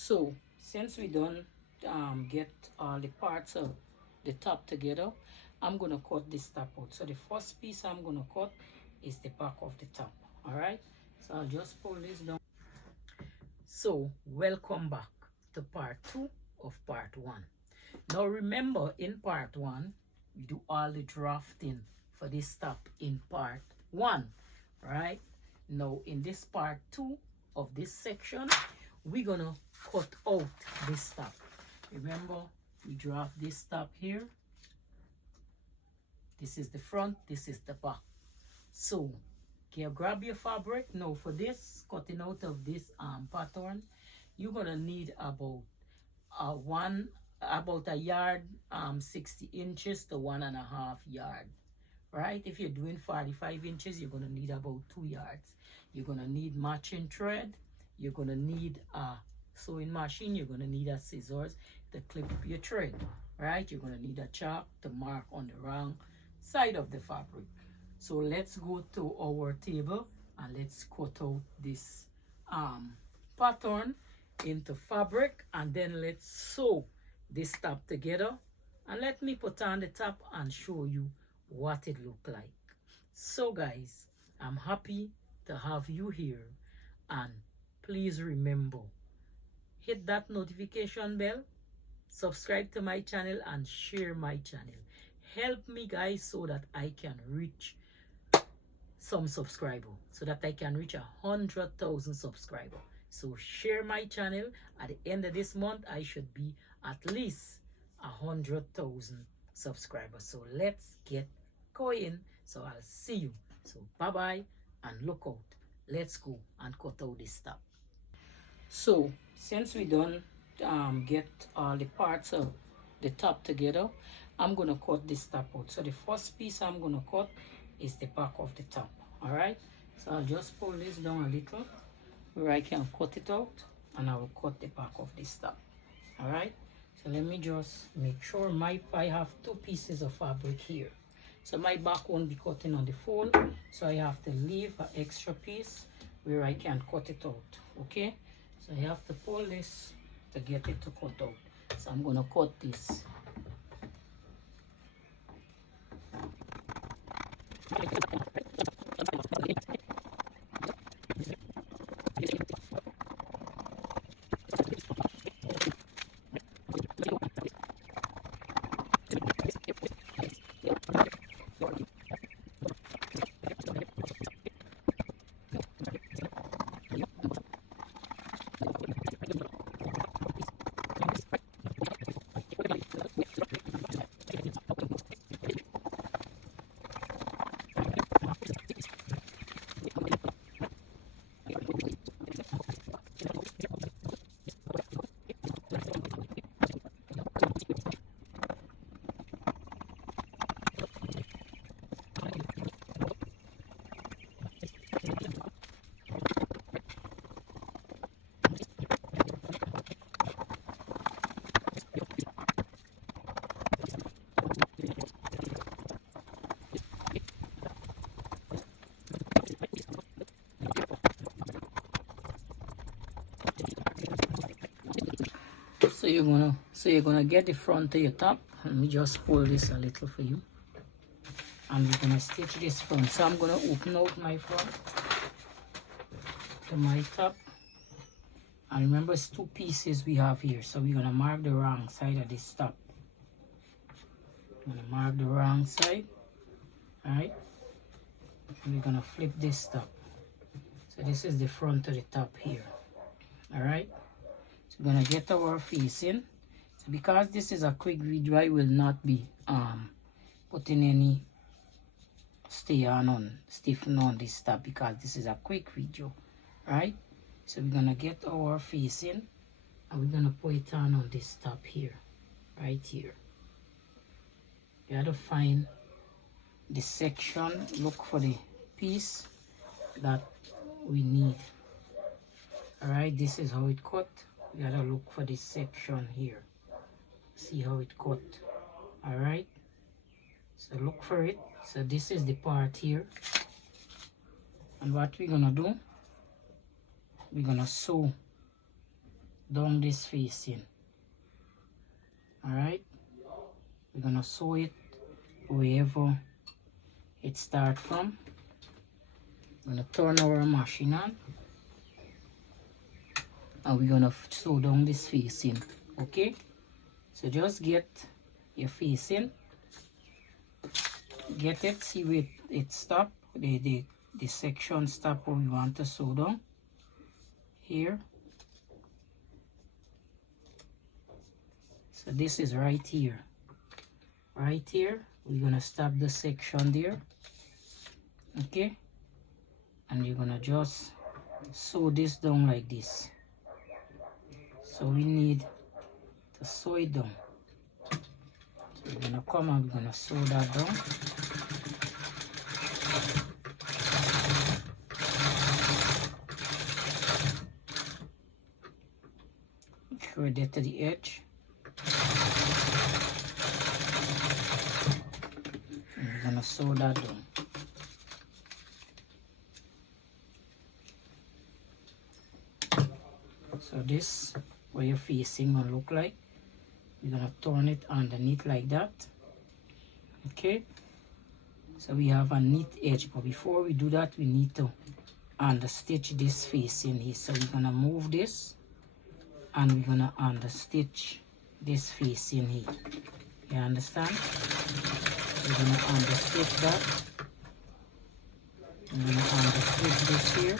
So since we done get all the parts of the top together, I'm gonna cut this top out. So the first piece I'm gonna cut is the back of the top. All right, so I'll just pull this down. So welcome back to part 2 of part 1. Now remember, in part 1 we do all the drafting for this top in part 1, right? Now in this part 2 of this section, we're gonna cut out this top. Remember, we draft this top here. This is the front, this is the back. So can you grab your fabric? Now for this cutting out of this pattern, you're gonna need about a yard, 60 inches to 1.5 yard, right? If you're doing 45 inches, you're gonna need about 2 yards. You're gonna need matching thread. You're gonna need a sewing machine. You're gonna need a scissors to clip your thread, right? You're gonna need a chalk to mark on the wrong side of the fabric. So let's go to our table and let's cut out this pattern into fabric, and then let's sew this top together, and let me put on the top and show you what it look like. So guys, I'm happy to have you here, and please remember, hit that notification bell, subscribe to my channel, and share my channel. Help me guys so that I can reach some subscriber, so that I can reach 100,000 subscribers. So share my channel. At the end of this month, I should be at least 100,000 subscribers. So let's get going. So I'll see you. So bye bye and look out. Let's go and cut out this top. So since we done get all the parts of the top together, I'm gonna cut this top out. So the first piece I'm gonna cut is the back of the top. All right, so I'll just pull this down a little where I can cut it out, and I will cut the back of this top. All right, so let me just make sure I have 2 pieces of fabric here, so my back won't be cutting on the fold, so I have to leave an extra piece where I can cut it out. Okay, so I have to pull this to get it to cut out. So I'm gonna cut this. So you're gonna get the front to your top. Let me just pull this a little for you, and we're gonna stitch this front. So I'm gonna open out my front to my top, and remember it's 2 pieces we have here, so we're gonna mark the wrong side of this top. I'm gonna mark the wrong side. All right, and we're gonna flip this top. So this is the front to the top here. All right, so we're gonna get our facing. So because this is a quick video, I will not be putting any stiffen on this top, because this is a quick video, right? So we're gonna get our facing, and we're gonna put it on this top here, right here. You have to find the section, look for the piece that we need. All right, this is how it cut. We gotta look for this section here, see how it cut. All right, so look for it. So this is the part here, and what we're gonna do, we're gonna sew down this facing. All right, we're gonna sew it wherever it start from. We're gonna turn our machine on, and we're gonna sew down this facing. Okay, so just get your facing, get it, see where it stop, the section stop where we want to sew down here. So this is right here. Right here, we're gonna stop the section there. Okay, and you're gonna just sew this down like this. So we need to sew it down. So we're gonna come and we're gonna sew that down. Make sure we get to the edge. And we're gonna sew that down. So this what your facing gonna look like. We're gonna turn it underneath like that. Okay, so we have a neat edge, but before we do that we need to understitch this facing here. So we're gonna move this and we're gonna understitch this facing here. You understand? We're gonna understitch that. We're gonna understitch this here.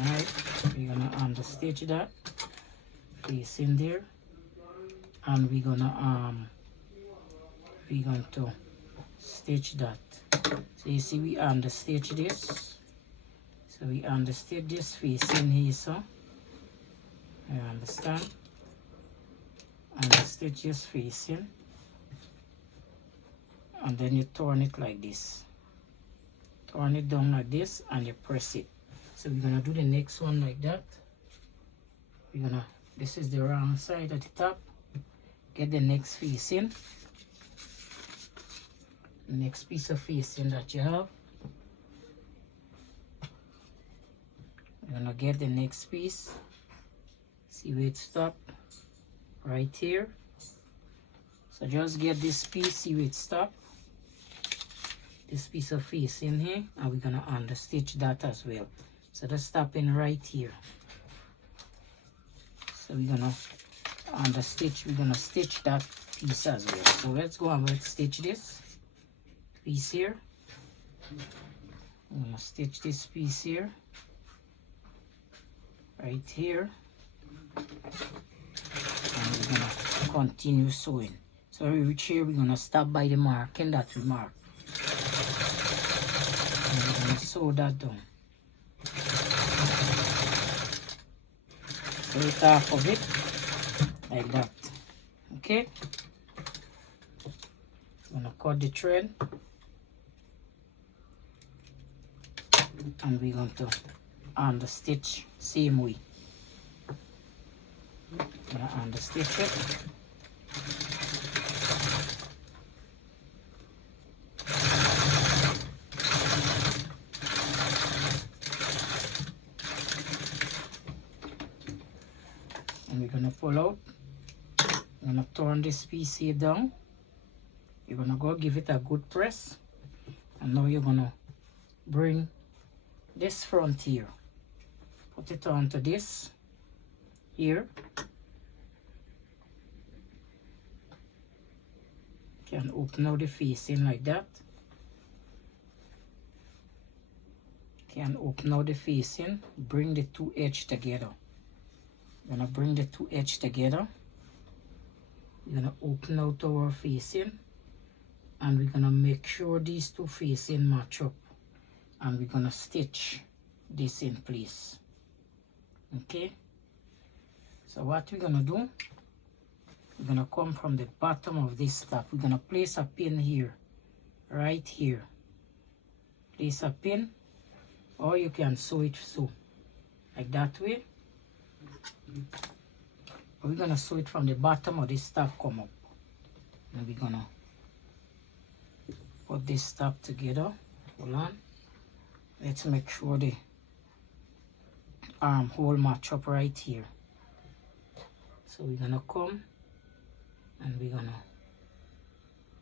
Alright, we're gonna understitch that face in there, and we're going to stitch that. So you see we understitch this. So we understitch this face in here, so you understand? Understitch this face in, and then you turn it like this. Turn it down like this and you press it. So we're gonna do the next one like that. This is the wrong side at the top. Get the next facing. Next piece of facing that you have. We're gonna get the next piece. See where it stop? Right here. So just get this piece, see where it stop. This piece of facing here, and we're gonna understitch that as well. So that's stopping right here. So we're gonna understitch, we're gonna stitch that piece as well. So let's go and let's stitch this piece here. I'm gonna stitch this piece here, right here, and we're gonna continue sewing. So when we reach here, we're gonna stop by the marking that we marked. And we're gonna sew that down. Right off of it, like that. Okay? I'm gonna cut the thread, and we're going to understitch same way. I'm gonna understitch it. And we're gonna pull out. We're gonna turn this piece here down. You're gonna go give it a good press, and now you're gonna bring this front here, put it onto this here. Can open out the facing like that. Can open out the facing, bring the two edges together. We're gonna bring the two edges together. We're gonna open out our facing, and we're gonna make sure these two facing match up, and we're gonna stitch this in place. Okay, so what we're gonna do, we're gonna come from the bottom of this top. We're gonna place a pin here, right here. Place a pin, or you can sew it so like that way. But we're gonna sew it from the bottom of this top come up, and we're gonna put this top together. Hold on, let's make sure the armhole match up right here. So we're gonna come and we're gonna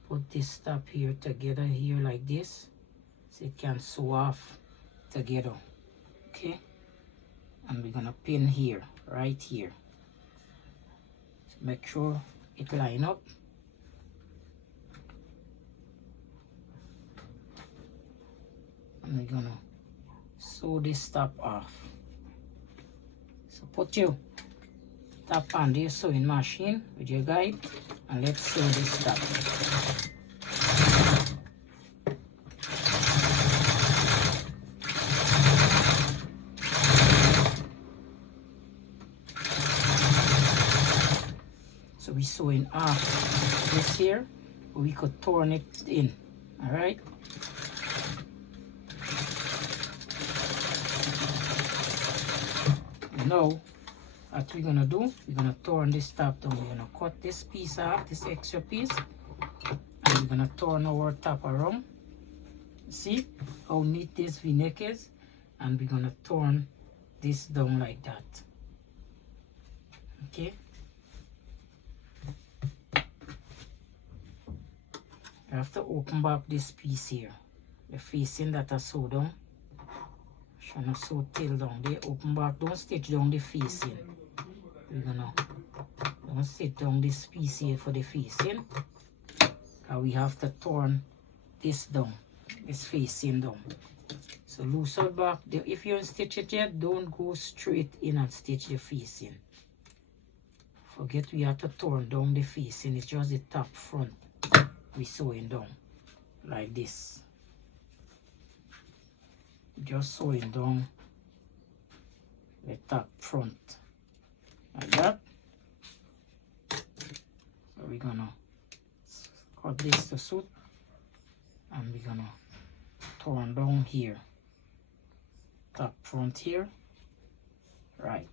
put this top here together here like this, so it can sew off together. Okay, and we're gonna pin here, right here. So make sure it line up. And we're gonna sew this top off. So put your top on the sewing machine with your guide and let's sew this top. So we sewing off this here, we could turn it in. All right. Now, what we're gonna do, we're gonna turn this top down. We're gonna cut this piece off, this extra piece, and we're gonna turn our top around. See how neat this V-neck is? And we're gonna turn this down like that. Okay. You have to open back this piece here, the facing that I sewed down. Trying to sew tail down. They open back. Don't stitch down the facing. We're gonna don't stitch down this piece here for the facing. And we have to turn this down, this facing down. So loose out back. If you don't stitch it yet, don't go straight in and stitch the facing. Forget we have to turn down the facing. It's just the top front we sewing down like this. Just sewing down the top front like that. So we're gonna cut this to suit, and we're gonna turn down here, top front here, right.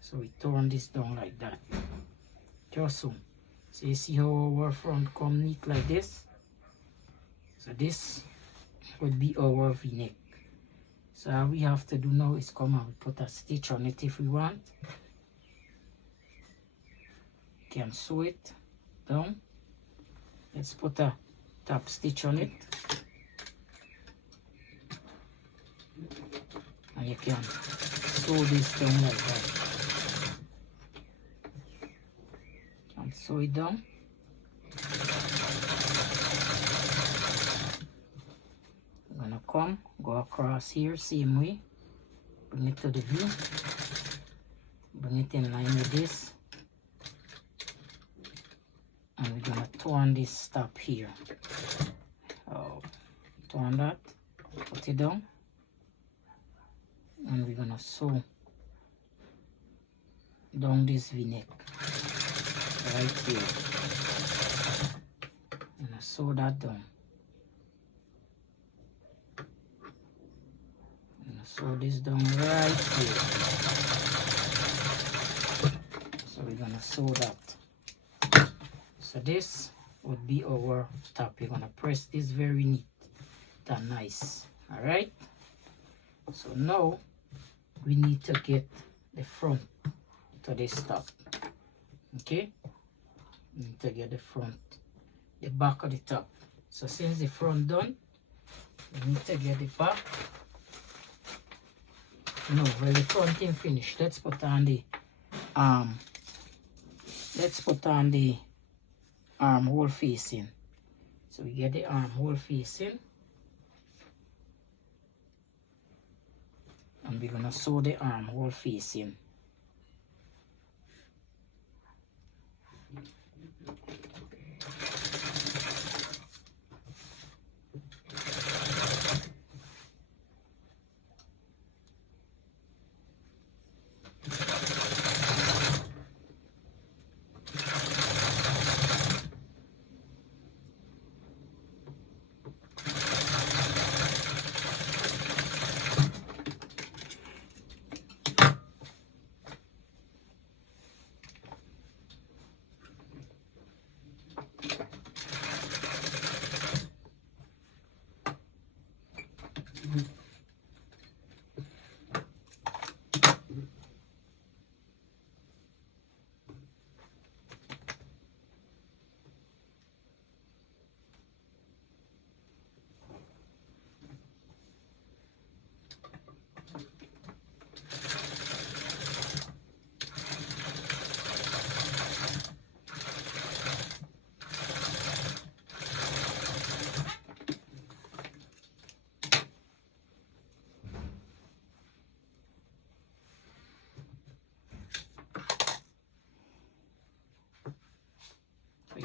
So we turn this down like that, just so. So you see how our front come neat like this. So this would be our V-neck. So all we have to do now is come and put a stitch on it if we want. Can sew it down. Let's put a top stitch on it. And you can sew this down like that. And sew it down. I'm gonna come, go across here, same way. Bring it to the V. Bring it in line with this. And we're gonna turn this top here. Oh, turn that, put it down. And we're gonna sew down this V-neck right here. I'm gonna sew that down. I'm gonna sew this down right here. So we're gonna sew that. So this would be our top. We're gonna press this very neat and nice. All right. So now we need to get the front to this top. Okay. We need to get the front, the back of the top. So since the front done, we need to get the back. No, well, the front thing finished. Let's put on the armhole facing. So we get the armhole facing, and we're gonna sew the armhole facing.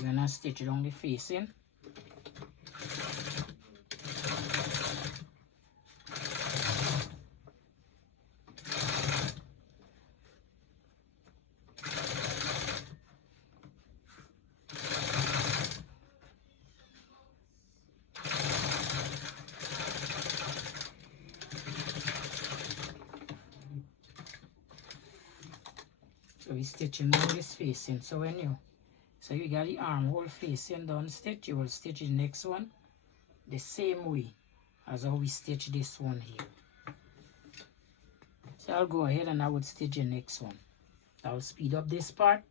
We're gonna stitch along the facing. So we're stitching down this facing. So when you got the armhole facing down stitch, you will stitch the next one the same way as how we stitch this one here. So I'll go ahead and I would stitch the next one. I'll speed up this part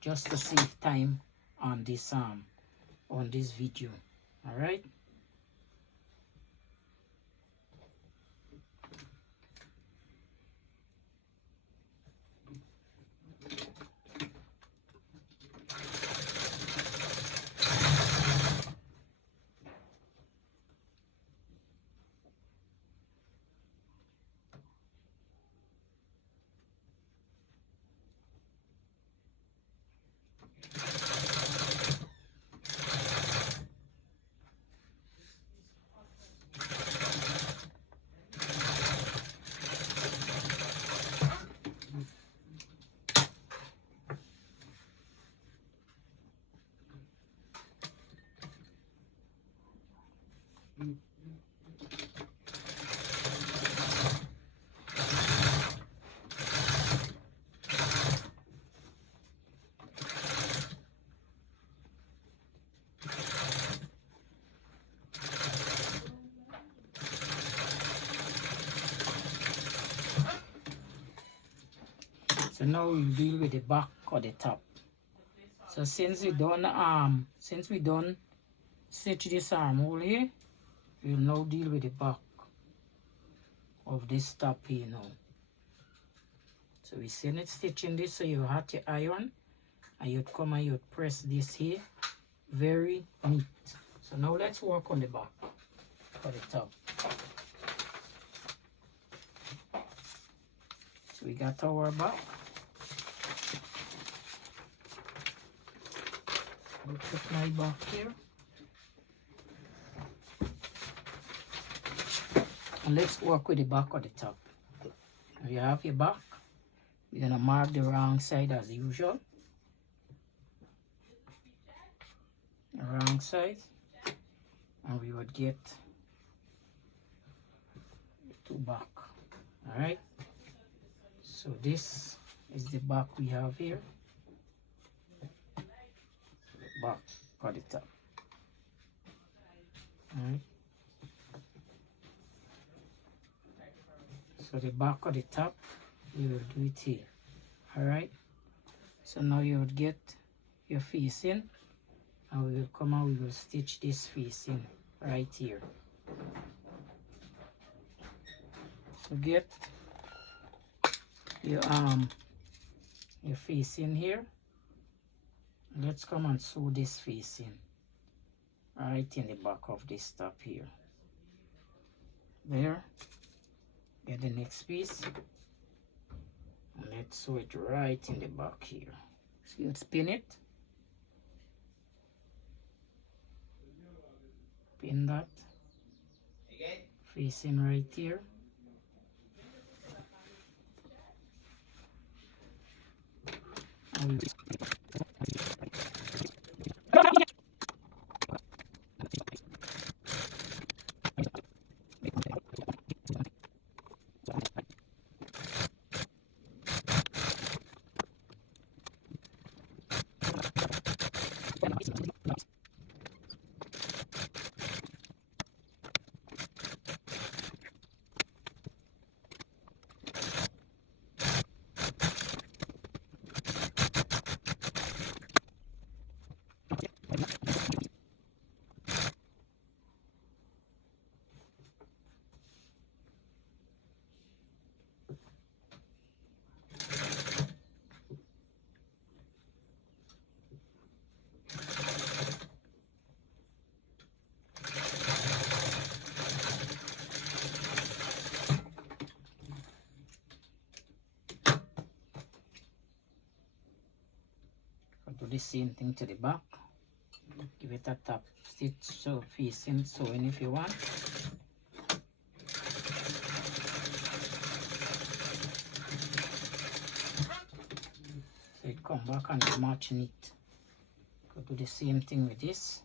just to save time on this video. All right. So now we'll deal with the back or the top. So since we done stitch this armhole here, we'll now deal with the back of this top here now. So we send it stitching this, so you have your iron and you'd come and you'd press this here very neat. So now let's work on the back for the top. So we got our back. I'll put my back here. And let's work with the back of the top. Now you have your back. We're going to mark the wrong side as usual. The wrong side. And we would get the two back. Alright. So this is the back we have here. Back for the top. Alright. So the back of the top, we will do it here. Alright. So now you would get your facing, and we will come and we will stitch this facing right here. So get your facing here. Let's come and sew this facing right in the back of this top here. There. Get the next piece. And let's sew it right in the back here. So you spin it. Pin that. Facing right here. And do the same thing to the back. Give it a top stitch, so facing sewing if you want. So it come back and it's match neat. Could do the same thing with this.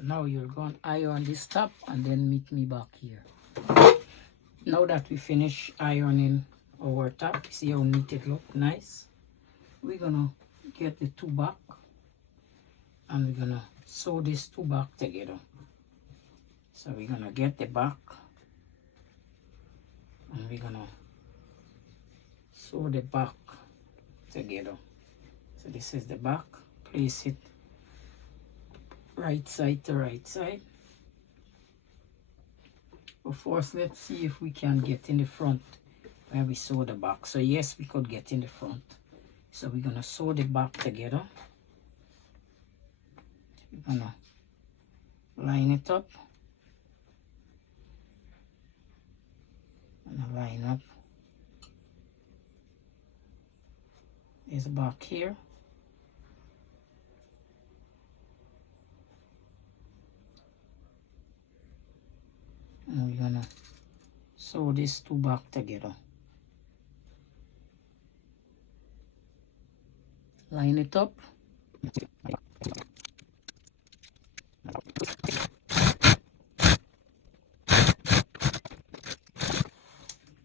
Now you're going to iron this top and then meet me back here. Now that we finish ironing our top, see how neat it look, nice. We're gonna get the two back and we're gonna sew these two back together. So we're gonna get the back and we're gonna sew the back together. So this is the back, place it right side to right side. But first, let's see if we can get in the front when we sew the back. So yes, we could get in the front. So we're gonna sew the back together. We're gonna line it up. And line up. There's the back here. And we're gonna sew these two back together. Line it up.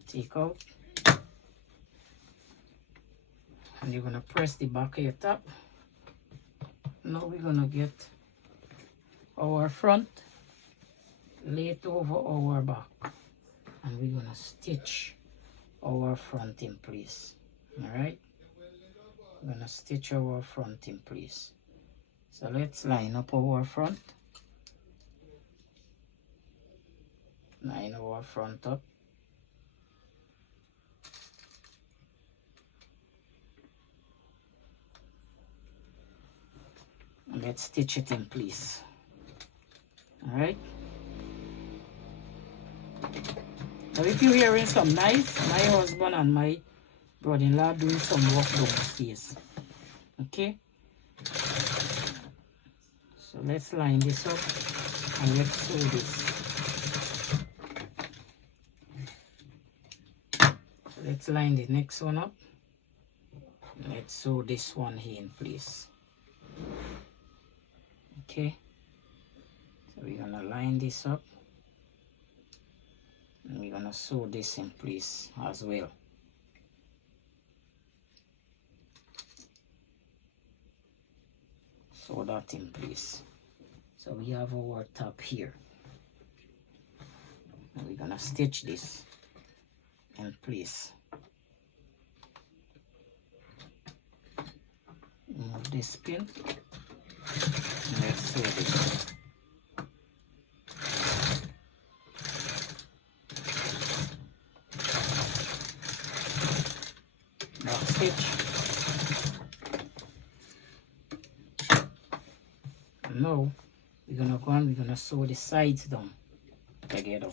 Take out. And you're gonna press the back of your top. Now we're gonna get our front, lay it over our back, and we're gonna stitch our front in place. All right, we're gonna stitch our front in place. So let's line up our front. Line our front up. And let's stitch it in place. All right. Now if you're hearing some noise, my husband and my brother-in-law doing some work downstairs. Okay. So let's line this up and let's sew this. So let's line the next one up. Let's sew this one here in place. Okay. So we're gonna line this up. And we're gonna sew this in place as well. Sew that in place. So we have our top here. And we're gonna stitch this in place. Move this pin. Let's sew this. Back stitch. And now we're gonna go and we're gonna sew the sides down together.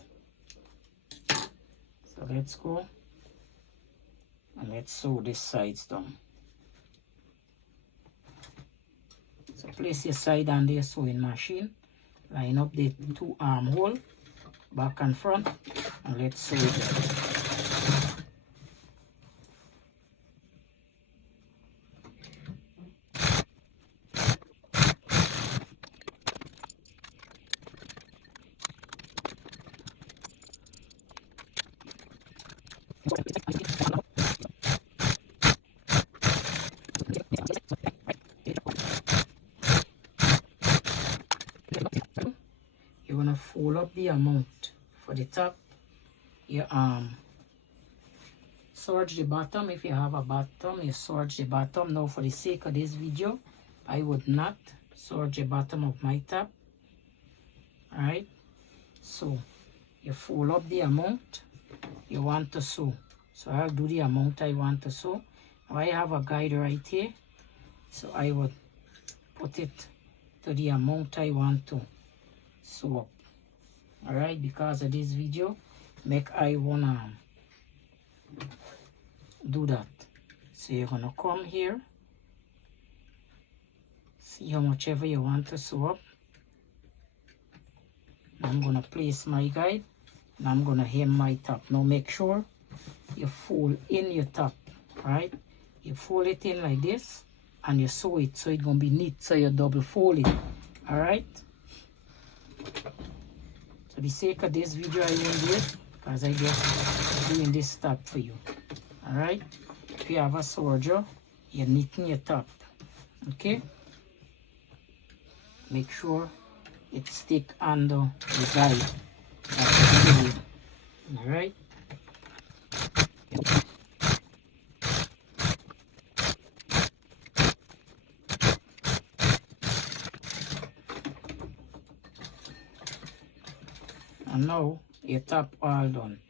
So let's go and let's sew these sides down. So place your side on the sewing machine, line up the two armhole, back and front, and let's sew it up. You're gonna fold up the amount for the top. You serge the bottom. If you have a bottom, you serge the bottom. Now for the sake of this video, I would not serge the bottom of my top. Alright, so you fold up the amount you want to sew. So I'll do the amount I want to sew. Now I have a guide right here, so I would put it to the amount I want to sew up. Alright, because of this video, I wanna do that. So you're gonna come here, see how much ever you want to sew up. I'm gonna place my guide and I'm gonna hem my top. Now make sure you fold in your top, right? You fold it in like this and you sew it so it's gonna be neat, so you double fold it. Alright? For the sake of this video, I won't do it because I just doing this top for you. Alright? If you have a serger, you're knitting your top. Okay? Make sure it stick under the guide. Alright? And now your top all done.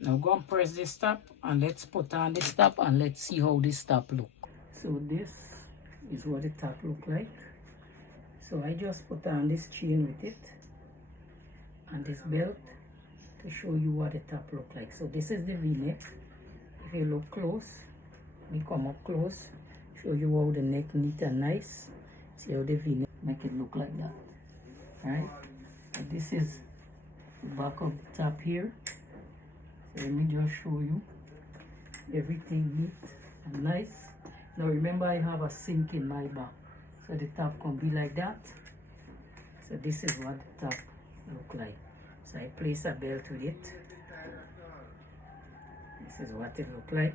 Now go and press this top and let's put on this top and let's see how this top look. So this is what the top look like. So I just put on this chain with it and this belt to show you what the top look like. So this is the V-neck. If you look close, we come up close, show you how the neck neat and nice. See how the V-neck make it look like that. Alright, so this is the back of the top here. So let me just show you everything neat and nice. Now remember, I have a sink in my back, so the top can be like that. So this is what the top look like. So I place a belt with it. This is what it look like.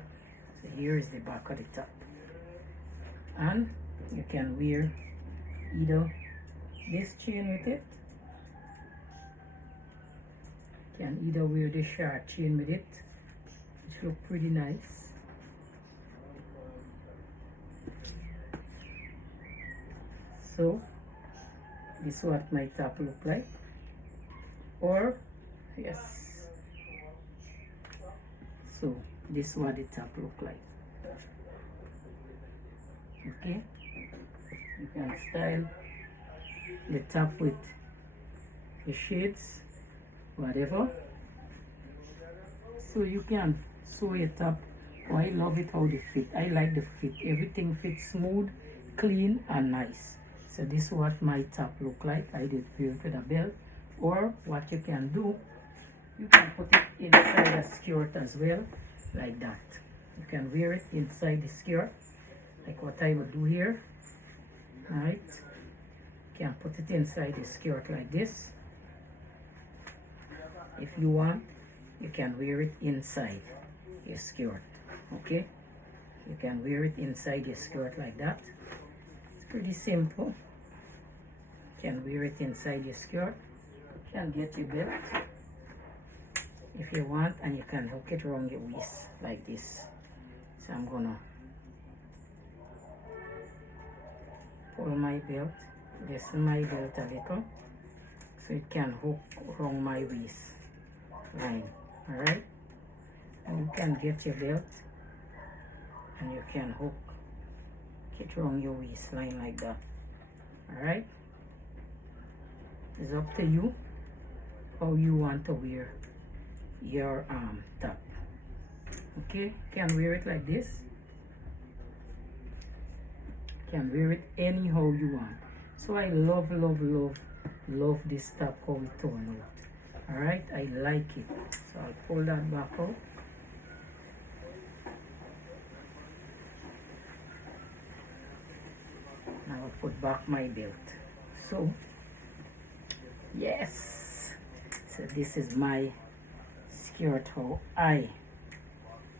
So here is the back of the top, and you can wear either this chain with it. You can either wear the short chain with it, which look pretty nice. So this is what my top look like. Or yes, so this is what the top look like. Okay, you can style the top with the shades, whatever. So you can sew your top. Oh, I love it how they fit. I like the fit. Everything fits smooth, clean and nice. So this is what my top look like. I did wear it with a belt. Or what you can do, you can put it inside a skirt as well, like that. You can wear it inside the skirt, like what I would do here. Right? You can put it inside the skirt like this. If you want, you can wear it inside your skirt. Okay? You can wear it inside your skirt like that. It's pretty simple. You can wear it inside your skirt. You can get your belt if you want, and you can hook it around your waist like this. So I'm gonna pull my belt, loosen my belt a little, so it can hook around my waist line. Alright, and you can get your belt and you can hook it around your waistline like that. Alright, it's up to you how you want to wear your top. Okay, you can wear it like this. You can wear it anyhow you want. So I love this top, how it turned out. All right, I like it. So I'll pull that back out. Now I'll put back my belt. So, yes. So this is my skirt, how I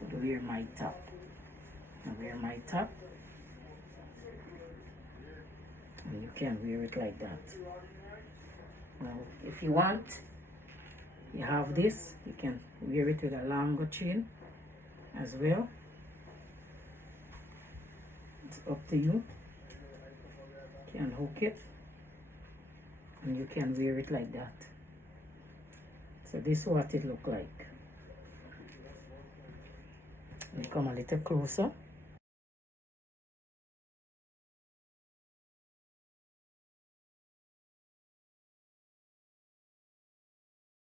would wear my top. I wear my top. And you can wear it like that. Now, if you want, you have this. You can wear it with a longer chain as well. It's up to you. You can hook it. And you can wear it like that. So this is what it look like. We come a little closer.